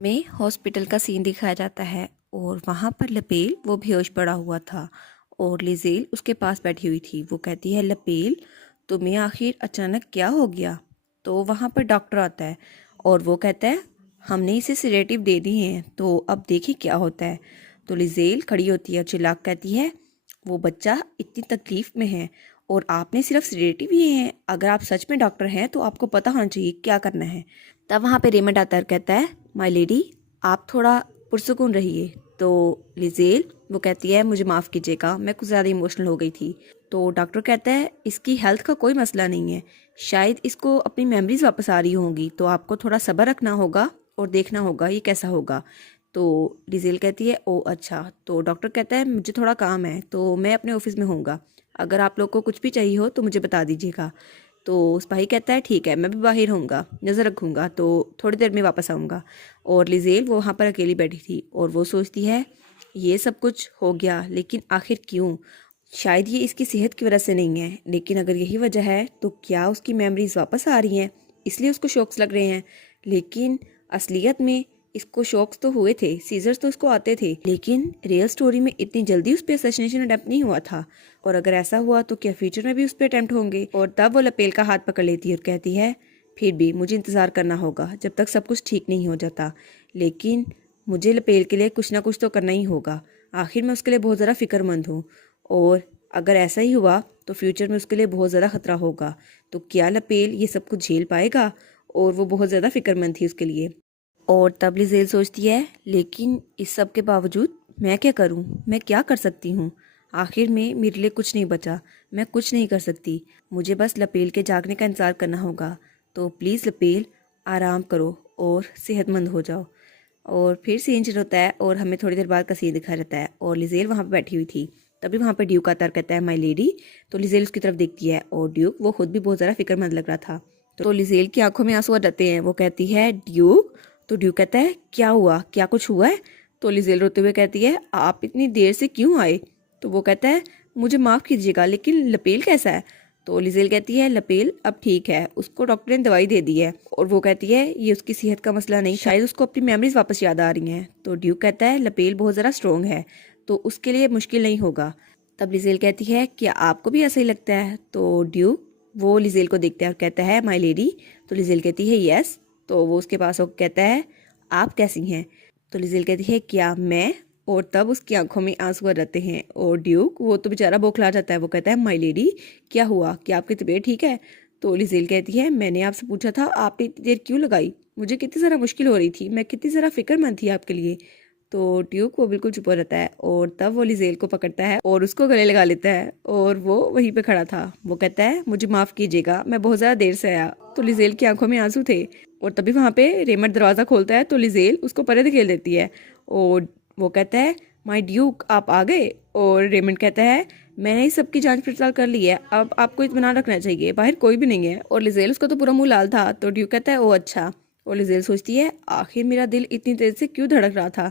में हॉस्पिटल का सीन दिखाया जाता है और वहाँ पर लपेल वो बेहोश पड़ा हुआ था और लिजेल उसके पास बैठी हुई थी। वो कहती है, लपेल तुम्हें आखिर अचानक क्या हो गया? तो वहाँ पर डॉक्टर आता है और वो कहता है, हमने इसे सिडेटिव दे दिए हैं, तो अब देखिए क्या होता है। तो लिजेल खड़ी होती है और चिल्लाकर कहती है, वो बच्चा इतनी तकलीफ में है और आपने सिर्फ सिडेटिव दिए हैं। अगर आप सच में डॉक्टर हैं तो आपको पता होना चाहिए क्या करना है। तब वहाँ पे रेमंड आता है और कहता है, माय लेडी आप थोड़ा पुरसुकून रहिए। तो लिजेल वो कहती है, मुझे माफ़ कीजिएगा, मैं कुछ ज़्यादा इमोशनल हो गई थी। तो डॉक्टर कहता है, इसकी हेल्थ का कोई मसला नहीं है, शायद इसको अपनी मेमोरीज वापस आ रही होंगी, तो आपको थोड़ा सब्र रखना होगा और देखना होगा ये कैसा होगा। तो लिजेल कहती है, ओ अच्छा। तो डॉक्टर कहता है, मुझे थोड़ा काम है तो मैं अपने ऑफिस में होऊंगा, अगर आप लोग को कुछ भी चाहिए हो तो मुझे बता दीजिएगा। तो सिपाही कहता है, ठीक है, मैं भी बाहर होऊंगा, नज़र रखूंगा, तो थोड़ी देर में वापस आऊँगा। और लिजेल वो वहाँ पर अकेली बैठी थी और वो सोचती है, ये सब कुछ हो गया लेकिन आखिर क्यों? शायद ये इसकी सेहत की वजह से नहीं है, लेकिन अगर यही वजह है तो क्या उसकी मेमोरीज वापस आ रही हैं, इसलिए उसको शॉक्स लग रहे हैं? लेकिन असलियत में इसको शॉक्स तो हुए थे, सीजर्स तो उसको आते थे, लेकिन रियल स्टोरी में इतनी जल्दी उस पर असैसिनेशन अटेम्प्ट नहीं हुआ था। और अगर ऐसा हुआ तो क्या फ्यूचर में भी उस पर अटेम्प्ट होंगे? और तब वो लपेल का हाथ पकड़ लेती है और कहती है, फिर भी मुझे इंतज़ार करना होगा जब तक सब कुछ ठीक नहीं हो जाता, लेकिन मुझे लपेल के लिए कुछ ना कुछ तो करना ही होगा। आखिर मैं उसके लिए बहुत ज़्यादा फिक्रमंद हूँ और अगर ऐसा ही हुआ तो फ्यूचर में उसके लिए बहुत ज़्यादा खतरा होगा। तो क्या लपेल ये सब कुछ झेल पाएगा? और वो बहुत ज़्यादा फिक्रमंद थी उसके लिए। और तब लिजेल सोचती है, लेकिन इस सब के बावजूद मैं क्या करूं? मैं क्या कर सकती हूं? आखिर में मेरे लिए कुछ नहीं बचा, मैं कुछ नहीं कर सकती, मुझे बस लपेल के जागने का इंतज़ार करना होगा। तो प्लीज़ लपेल, आराम करो और सेहतमंद हो जाओ। और फिर सीन चेंज होता है और हमें थोड़ी देर बाद का सीन दिखाया जाता है और लिजेल वहाँ पर बैठी हुई थी। तभी वहाँ पर ड्यूक आता है, कहता है, माय लेडी। तो लिजेल उसकी तरफ देखती है और ड्यूक वो खुद भी बहुत ज़्यादा फिक्रमंद लग रहा था। तो लिजेल की आंखों में आंसू आ जाते हैं। वो कहती है, ड्यूक। तो ड्यूक कहता है, क्या हुआ, क्या कुछ हुआ है? तो लिजेल रोते हुए कहती है, आप इतनी देर से क्यों आए? तो वो कहता है, मुझे माफ़ कीजिएगा लेकिन लपेल कैसा है? तो लिजेल कहती है, लपेल अब ठीक है, उसको डॉक्टर ने दवाई दे दी है। और वो कहती है, ये उसकी सेहत का मसला नहीं, शायद उसको अपनी मेमोरीज वापस याद आ रही हैं। तो ड्यूक कहता है, लपेल बहुत ज़रा स्ट्रोंग है तो उसके लिए मुश्किल नहीं होगा। तब लिजेल कहती है, क्या आपको भी ऐसा ही लगता है? तो ड्यूक वो लिजेल को देखता है और कहता है, माय लेडी। तो लिजेल कहती है, यस। तो वो उसके पास होकर कहता है, आप कैसी हैं? तो लिजेल कहती है, क्या मैं? और तब उसकी आंखों में आंसू आ जाते हैं और ड्यूक वो तो बेचारा बौखला जाता है। वो कहता है, माय लेडी, क्या हुआ, क्या आपकी तबीयत ठीक है? तो लिजेल कहती है, मैंने आपसे पूछा था, आपने इतनी देर क्यों लगाई? मुझे कितनी ज़रा मुश्किल हो रही थी, मैं कितनी ज़रा फिक्रमंद थी आपके लिए। तो ड्यूक वो बिल्कुल चुप हो जाता है और तब वो लिजेल को पकड़ता है और उसको गले लगा लेता है और वो वहीं पे खड़ा था। वो कहता है, मुझे माफ़ कीजिएगा, मैं बहुत ज़्यादा देर से आया। तो लिजेल की आंखों में आंसू थे और तभी वहाँ पे रेमंड दरवाज़ा खोलता है तो लिजेल उसको परे धकेल देती है और वो कहता है, माय ड्यूक आप आ गए? और रेमंड कहता है, मैंने इस सब की जांच पड़ताल कर ली है, अब आपको इत्मीनान रखना चाहिए, बाहर कोई भी नहीं है। और लिजेल उसका तो पूरा मुंह लाल था। तो ड्यूक कहता है, ओ अच्छा। और लिजेल सोचती है, आखिर मेरा दिल इतनी तेज से क्यों धड़क रहा था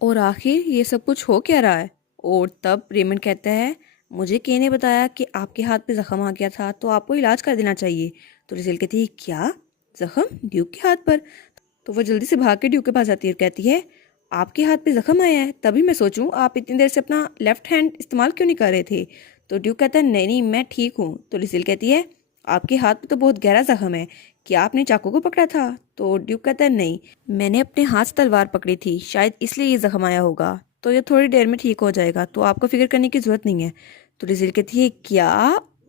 और आखिर ये सब कुछ हो क्या रहा है? और तब रेमंड कहता है, मुझे के ने बताया कि आपके हाथ पे जख्म आ गया था तो आपको इलाज कर देना चाहिए। तो रिजेल कहती है, क्या जख्म ड्यूक के हाथ पर? तो वो जल्दी से भाग के ड्यूक के पास जाती है और कहती है, आपके हाथ पे जख्म आया है, तभी मैं सोचूं आप इतनी देर से अपना लेफ्ट हैंड इस्तेमाल क्यों नहीं कर रहे थे? तो ड्यूक कहता है, नहीं नहीं मैं ठीक हूँ। तो रिजेल कहती है, आपके हाथ पे तो बहुत गहरा जख्म है, क्या आपने चाकू को पकड़ा था? तो ड्यूक कहता है, नहीं, मैंने अपने हाथ से तलवार पकड़ी थी, शायद इसलिए ये जख्म आया होगा, तो ये थोड़ी देर में ठीक हो जाएगा, तो आपको फिक्र करने की जरूरत नहीं है। तो रिजेल कहती है, क्या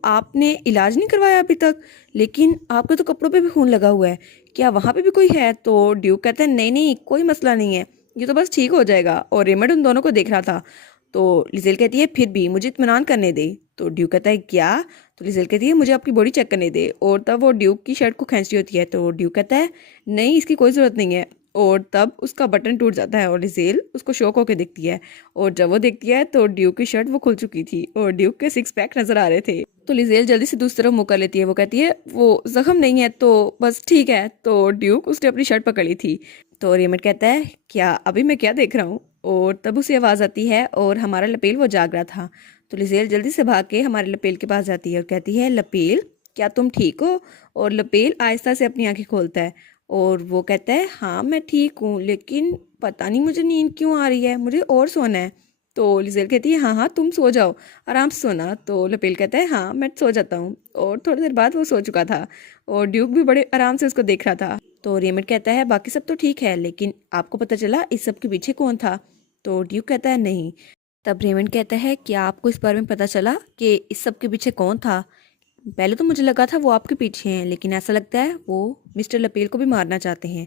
आपने इलाज नहीं करवाया अभी तक? लेकिन आपके तो कपड़ों पे भी खून लगा हुआ है, क्या वहां पे भी कोई है? तो ड्यूक कहता है, नहीं नहीं कोई मसला नहीं है, ये तो बस ठीक हो जाएगा। और रेमंड उन दोनों को देख रहा था। तो लिजेल कहती है, फिर भी मुझे इत्मीनान करने दे। तो ड्यूक कहता है, क्या? तो लिजेल कहती है, मुझे आपकी बॉडी चेक करने दे। और तब वो ड्यूक की शर्ट को खींच रही होती है तो ड्यूक कहता है, नहीं इसकी कोई ज़रूरत नहीं है। और तब उसका बटन टूट जाता है और लिजेल उसको शौक होकर देखती है और जब वो देखती है तो ड्यूक की शर्ट वो खुल चुकी थी और ड्यूक के सिक्स पैक नजर आ रहे थे। तो लिजेल जल्दी से दूसरी तरफ मुँह कर लेती है। वो कहती है, वो जख्म नहीं है तो बस ठीक है। तो ड्यूक उसने अपनी शर्ट पकड़ ली थी। तो रेमंड कहता है, क्या अभी मैं क्या देख रहा हूँ? और तब उसे आवाज़ आती है और हमारा लपेल वो जाग रहा था। तो लिजेल जल्दी से भाग के हमारे लपेल के पास जाती है और कहती है, लपेल क्या तुम ठीक हो? और लपेल आहिस्ता से अपनी आंखें खोलता है और वो कहता है हाँ मैं ठीक हूँ, लेकिन पता नहीं मुझे नींद क्यों आ रही है, मुझे और सोना है। तो लिजेल कहती है हाँ हाँ तुम सो जाओ, आराम से सोना। तो लपेल कहता है हाँ मैं सो जाता हूँ। और थोड़ी देर बाद वो सो चुका था और ड्यूक भी बड़े आराम से उसको देख रहा था। तो रेमंड कहता है बाकी सब तो ठीक है, लेकिन आपको पता चला इस सब के पीछे कौन था? तो ड्यूक कहता है नहीं। तब रेमंड कहता है क्या आपको इस बारे में पता चला कि इस सब के पीछे कौन था? पहले तो मुझे लगा था वो आपके पीछे हैं, लेकिन ऐसा लगता है वो मिस्टर लपेल को भी मारना चाहते हैं।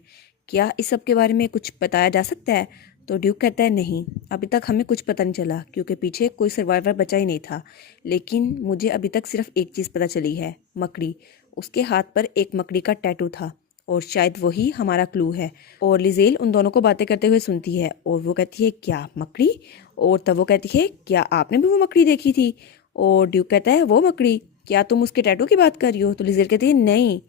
क्या इस सब के बारे में कुछ बताया जा सकता है? तो ड्यूक कहता है नहीं, अभी तक हमें कुछ पता नहीं चला क्योंकि पीछे कोई सर्वाइवर बचा ही नहीं था। लेकिन मुझे अभी तक सिर्फ एक चीज़ पता चली है, मकड़ी। उसके हाथ पर एक मकड़ी का टैटू था और शायद वही हमारा क्लू है। और लिजेल उन दोनों को बातें करते हुए सुनती है और वो कहती है क्या मकड़ी? और तब वो कहती है क्या आपने भी वो मकड़ी देखी थी? और ड्यूक कहता है वो मकड़ी, क्या तुम उसके टैटू की बात कर रही हो? तो लिजेल कहती है नहीं,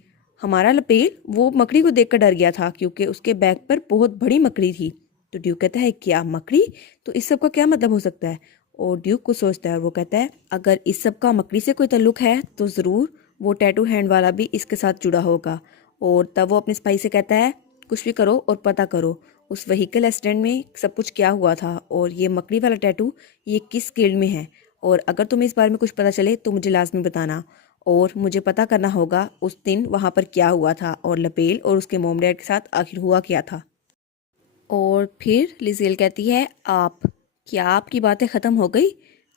हमारा लपेल वो मकड़ी को देखकर डर गया था क्योंकि उसके बैक पर बहुत बड़ी मकड़ी थी। तो ड्यूक कहता है क्या मकड़ी? तो इस सब का क्या मतलब हो सकता है? और ड्यूक कुछ सोचता है और वो कहता है अगर इस सब का मकड़ी से कोई ताल्लुक है तो ज़रूर वो टैटू हैंड वाला भी इसके साथ जुड़ा होगा। और तब वो अपने स्पाई से कहता है कुछ भी करो और पता करो उस व्हीकल एक्सीडेंट में सब कुछ क्या हुआ था और ये मकड़ी वाला टैटू ये किस फील्ड में है। और अगर तुम्हें इस बारे में कुछ पता चले तो मुझे लाजमी बताना। और मुझे पता करना होगा उस दिन वहाँ पर क्या हुआ था और लपेल और उसके मोम डैड के साथ आखिर हुआ क्या था। और फिर लिजेल कहती है आप, क्या आपकी बातें ख़त्म हो गई?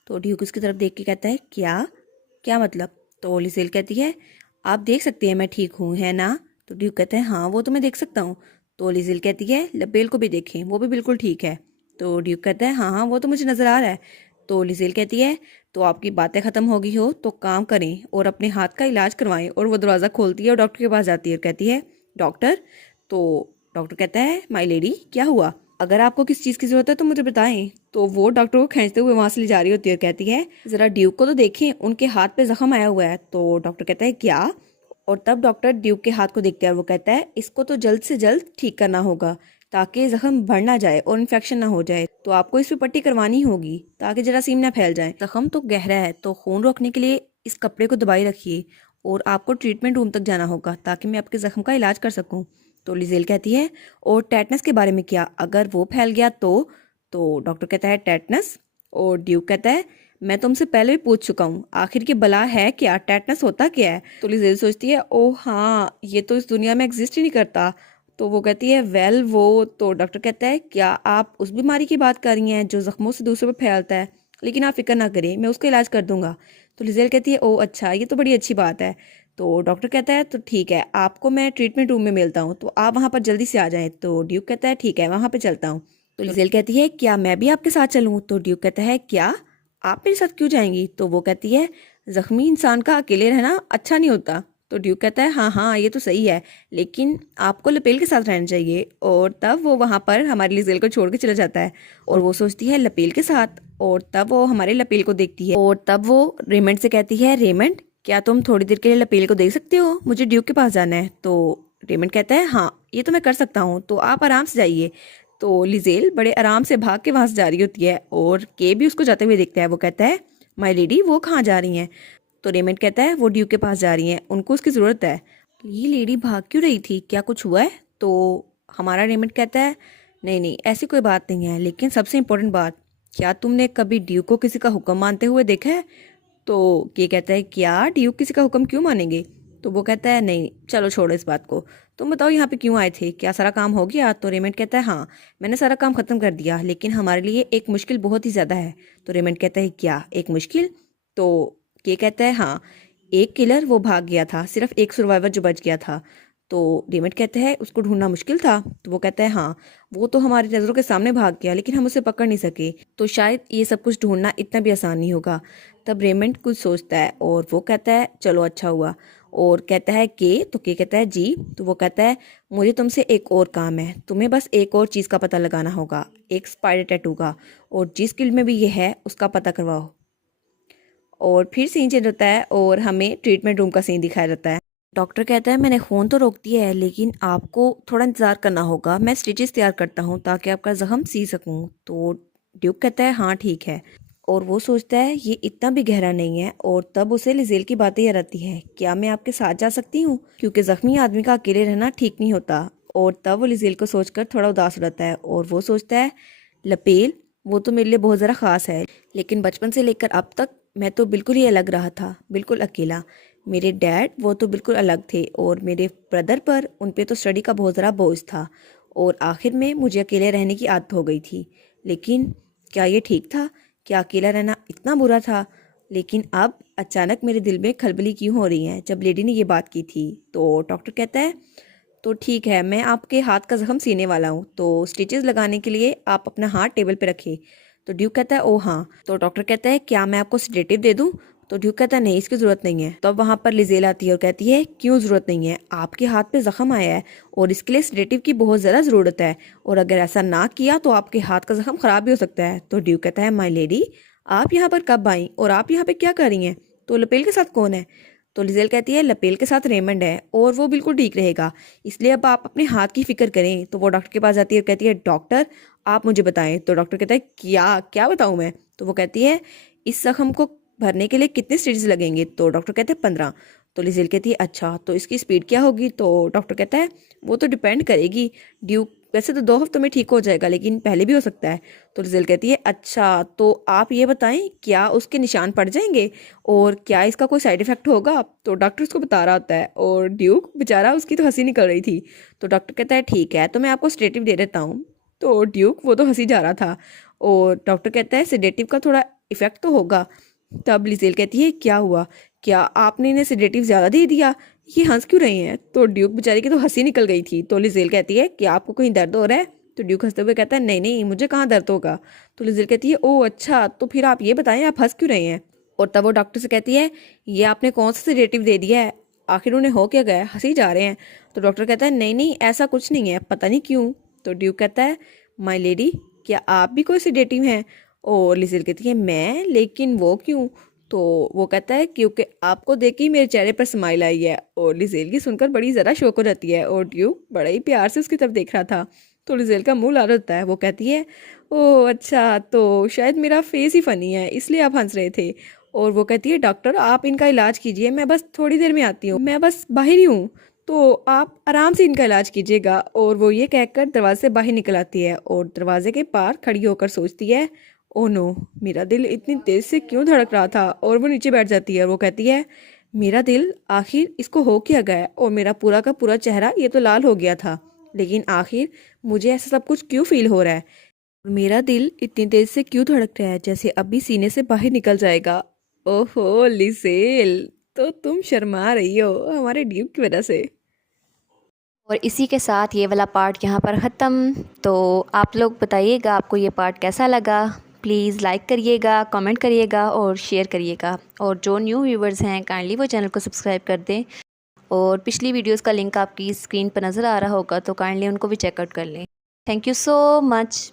तो ड्यूक उसकी तरफ देख के कहता है क्या? क्या मतलब? तो लिजेल कहती है आप देख सकते हैं मैं ठीक हूँ है ना? तो ड्यूक कहता है हाँ वो तो मैं देख सकता हूँ। तो लिजेल कहती है लपेल को भी देखें, वो भी बिल्कुल ठीक है। तो ड्यूक कहता है हाँ हाँ वो तो मुझे नज़र आ रहा है। तो लिजेल कहती है तो आपकी बातें ख़त्म हो गई हो तो काम करें और अपने हाथ का इलाज करवाएं। और वो दरवाज़ा खोलती है और डॉक्टर के पास जाती है और कहती है डॉक्टर। तो डॉक्टर कहता है माय लेडी क्या हुआ? अगर आपको किस चीज़ की ज़रूरत है तो मुझे बताएं। तो वो डॉक्टर को खींचते हुए वहां से ले जा रही होती है और कहती है ज़रा ड्यूक को तो देखें, उनके हाथ पे जख्म आया हुआ है। तो डॉक्टर कहता है क्या? और तब डॉक्टर ड्यूक के हाथ को देखता है और वो कहता है इसको तो जल्द से जल्द ठीक करना होगा ताकि जख्म बढ़ ना जाए और इन्फेक्शन ना हो जाए। तो आपको इस पे पट्टी करवानी होगी ताकि जरासीम ना फैल जाए। जख्म तो गहरा है तो खून रोकने के लिए इस कपड़े को दबाए रखिए और आपको ट्रीटमेंट रूम तक जाना होगा ताकि मैं आपके जख्म का इलाज कर सकूं। तो लिजेल कहती है और टेटनस के बारे में क्या, अगर वो फैल गया तो डॉक्टर कहता है टेटनस। और ड्यूक कहता है मैं तुमसे पहले भी पूछ चुका हूँ, आखिर की बला है क्या, टेटनस होता क्या है? तो लिजेल सोचती है ओ हाँ ये तो इस दुनिया में एग्जिस्ट ही नहीं करता। तो वो कहती है वेल वो। तो डॉक्टर कहता है क्या आप उस बीमारी की बात कर रही हैं जो जख्मों से दूसरों पर फैलता है? लेकिन आप फिक्र ना करें मैं उसका इलाज कर दूंगा। तो लिजेल कहती है ओ अच्छा ये तो बड़ी अच्छी बात है। तो डॉक्टर कहता है तो ठीक है आपको मैं ट्रीटमेंट रूम में मिलता हूँ तो आप वहाँ पर जल्दी से आ जाएं। तो ड्यूक कहता है ठीक है वहाँ पे चलता हूँ। तो लिजेल कहती है क्या मैं भी आपके साथ चलूँ? तो ड्यूक कहता है क्या आप मेरे साथ क्यों जाएंगी? तो वो कहती है जख्मी इंसान का अकेले रहना अच्छा नहीं होता। तो ड्यूक कहता है हाँ हाँ ये तो सही है, लेकिन आपको लपेल के साथ रहना चाहिए। और तब वो वहाँ पर हमारी लिजेल को छोड़ के चला जाता है और वो सोचती है लपेल के साथ। और तब वो हमारे लपेल को देखती है और तब वो रेमंड से कहती है रेमंड क्या तुम थोड़ी देर के लिए लपेल को देख सकते हो, मुझे ड्यूक के पास जाना है। तो रेमंड कहता है हाँ ये तो मैं कर सकता हूँ, तो आप आराम से जाइए। तो लिजेल बड़े आराम से भाग के वहां से जा रही होती है और के भी उसको जाते हुए देखता है। वो कहता है माय लेडी वो कहाँ जा रही हैं? तो रेमंड कहता है वो ड्यूक के पास जा रही हैं, उनको उसकी ज़रूरत है। ये लेडी भाग क्यों रही थी, क्या कुछ हुआ है? तो हमारा रेमंड कहता है नहीं नहीं ऐसी कोई बात नहीं है, लेकिन सबसे इम्पोर्टेंट बात, क्या तुमने कभी ड्यूक को किसी का हुक्म मानते हुए देखा है? तो ये कहता है क्या ड्यूक किसी का हुक्म क्यों मानेंगे? तो वो कहता है नहीं चलो छोड़ो इस बात को, तुम बताओ यहाँ पे क्यों आए थे, क्या सारा काम हो गया? तो रेमंड कहता है हाँ मैंने सारा काम खत्म कर दिया, लेकिन हमारे लिए एक मुश्किल बहुत ही ज़्यादा है। तो रेमंड कहता है क्या एक मुश्किल? तो ये कहता है हाँ एक किलर वो भाग गया था, सिर्फ एक सर्वाइवर जो बच गया था। तो रेमंड कहते हैं उसको ढूंढना मुश्किल था? तो वो कहता है हाँ वो तो हमारी नज़रों के सामने भाग गया लेकिन हम उसे पकड़ नहीं सके, तो शायद ये सब कुछ ढूंढना इतना भी आसान नहीं होगा। तब रेमंड कुछ सोचता है और वो कहता है चलो अच्छा हुआ। और कहता है के? तो के कहता है जी। तो वो कहता है मुझे तुमसे एक और काम है, तुम्हें बस एक और चीज़ का पता लगाना होगा, एक स्पाइडर टैटू का, और जिस फील्ड में भी ये है उसका पता करवाओ। और फिर सीन चेंज होता है और हमें ट्रीटमेंट रूम का सीन दिखाया जाता है। डॉक्टर कहता है मैंने खून तो रोक दिया है लेकिन आपको थोड़ा इंतज़ार करना होगा, मैं स्टिचेस तैयार करता हूँ ताकि आपका जख्म सी सकूँ। तो ड्यूक कहता है हाँ ठीक है। और वो सोचता है ये इतना भी गहरा नहीं है। और तब उसे लिजेल की बातें याद आती है, क्या मैं आपके साथ जा सकती हूँ, क्योंकि जख्मी आदमी का अकेले रहना ठीक नहीं होता। और तब वो लिजेल को सोचकर थोड़ा उदास हो जाता है और वो सोचता है लपेल वो तो मेरे लिए बहुत ज़रा ख़ास है, लेकिन बचपन से लेकर अब तक मैं तो बिल्कुल ही अलग रहा था, बिल्कुल अकेला। मेरे डैड वो तो बिल्कुल अलग थे और मेरे ब्रदर पर उन पे तो स्टडी का बहुत ज़रा बोझ था और आखिर में मुझे अकेले रहने की आदत हो गई थी। लेकिन क्या ये ठीक था? क्या अकेला रहना इतना बुरा था? लेकिन अब अचानक मेरे दिल में खलबली क्यों हो रही है जब लेडी ने ये बात की थी। तो डॉक्टर कहता है तो ठीक है, मैं आपके हाथ का जख्म सीने वाला हूँ, तो स्टिचेस लगाने के लिए आप अपना हाथ टेबल पे रखें। तो ड्यूक कहता है ओ हाँ। तो डॉक्टर कहता है क्या मैं आपको सेडेटिव दे दूँ? तो ड्यूक कहता है नहीं, इसकी ज़रूरत नहीं है। तो अब वहाँ पर लिजेल आती है और कहती है क्यों ज़रूरत नहीं है, आपके हाथ पे जख्म आया है और इसके लिए सेडेटिव की बहुत ज़्यादा ज़रूरत है, और अगर ऐसा ना किया तो आपके हाथ का जख्म ख़राब भी हो सकता है। तो ड्यूक कहता है माई लेडी, आप यहाँ पर कब आई और आप यहाँ पे क्या कर रही हैं? तो लपेल के साथ कौन है? तो लिजेल कहती है लपेल के साथ रेमंड है और वो बिल्कुल ठीक रहेगा, इसलिए अब आप अपने हाथ की फिक्र करें। तो वो डॉक्टर के पास जाती है और कहती है डॉक्टर आप मुझे बताएं। तो डॉक्टर कहता है क्या क्या बताऊं मैं? तो वो कहती है इस जख्म को भरने के लिए कितने स्टिचेस लगेंगे? तो डॉक्टर कहते हैं 15। तो लिजेल कहती है अच्छा, तो इसकी स्पीड क्या होगी? तो डॉक्टर कहता है वो तो डिपेंड करेगी ड्यूक, वैसे तो 2 हफ्तों में ठीक हो जाएगा लेकिन पहले भी हो सकता है। तो लिजेल कहती है अच्छा, तो आप ये बताएं क्या उसके निशान पड़ जाएंगे और क्या इसका कोई साइड इफेक्ट होगा? तो डॉक्टर उसको बता रहा होता है और ड्यूक बेचारा उसकी तो हंसी निकल रही थी। तो डॉक्टर कहता है ठीक है, तो मैं आपको सेडेटिव दे देता हूँ। तो ड्यूक वो तो हंसी जा रहा था और डॉक्टर कहता है सेडेटिव का थोड़ा इफेक्ट तो होगा। तब लिजेल कहती है क्या हुआ, क्या आपने इन्हें सेडेटिव ज़्यादा दे दिया? ये हंस क्यों रही हैं? तो ड्यूक बेचारी की तो हंसी निकल गई थी। तो लिजेल कहती है कि आपको कहीं दर्द हो रहा है? तो ड्यूक हंसते हुए कहता है नहीं नहीं, मुझे कहाँ दर्द होगा। तो लिजेल कहती है ओह अच्छा, तो फिर आप ये बताएं आप हंस क्यों रहे हैं? और तब वो डॉक्टर से कहती है ये आपने कौन सा सेडेटिव दे दिया है, आखिर उन्हें हो क्या गया, हंसी जा रहे हैं? तो डॉक्टर कहता है नहीं नहीं, ऐसा कुछ नहीं है, पता नहीं क्यों। तो ड्यूक कहता है माई लेडी, क्या आप भी कोई सेडेटिव हैं? और लिजेल कहती है मैं, लेकिन वो क्यों? तो वो कहता है क्योंकि आपको देख के ही मेरे चेहरे पर स्माइल आई है। और लिजेल की सुनकर बड़ी ज़रा शौक हो जाती है और ड्यूक बड़ा ही प्यार से उसकी तरफ देख रहा था। तो लिजेल का मुंह लाल होता है, वो कहती है ओह अच्छा, तो शायद मेरा फेस ही फ़नी है इसलिए आप हंस रहे थे। और वो कहती है डॉक्टर आप इनका इलाज कीजिए, मैं बस थोड़ी देर में आती हूँ, मैं बस बाहर ही हूँ, तो आप आराम से इनका इलाज कीजिएगा। और वो ये कहकर दरवाजे से बाहर निकल आती है और दरवाजे के पार खड़ी होकर सोचती है ओ नो, मेरा दिल इतनी तेज से क्यों धड़क रहा था। और वो नीचे बैठ जाती है और वो कहती है मेरा दिल, आखिर इसको हो क्या गया और मेरा पूरा का पूरा चेहरा ये तो लाल हो गया था, लेकिन आखिर मुझे ऐसा सब कुछ क्यों फील हो रहा है? मेरा दिल इतनी तेज से क्यों धड़क रहा है जैसे अभी सीने से बाहर निकल जाएगा। ओहो लिसेल, तो तुम शर्मा रही हो हमारे ड्यूक की वजह से। और इसी के साथ ये वाला पार्ट यहाँ पर ख़त्म। तो आप लोग बताइएगा आपको ये पार्ट कैसा लगा। प्लीज़ लाइक करिएगा, कमेंट करिएगा और शेयर करिएगा। और जो न्यू व्यूवर्स हैं काइंडली वो चैनल को सब्सक्राइब कर दें। और पिछली वीडियोस का लिंक आपकी स्क्रीन पर नज़र आ रहा होगा, तो काइंडली उनको भी चेकआउट कर लें। Thank you so much.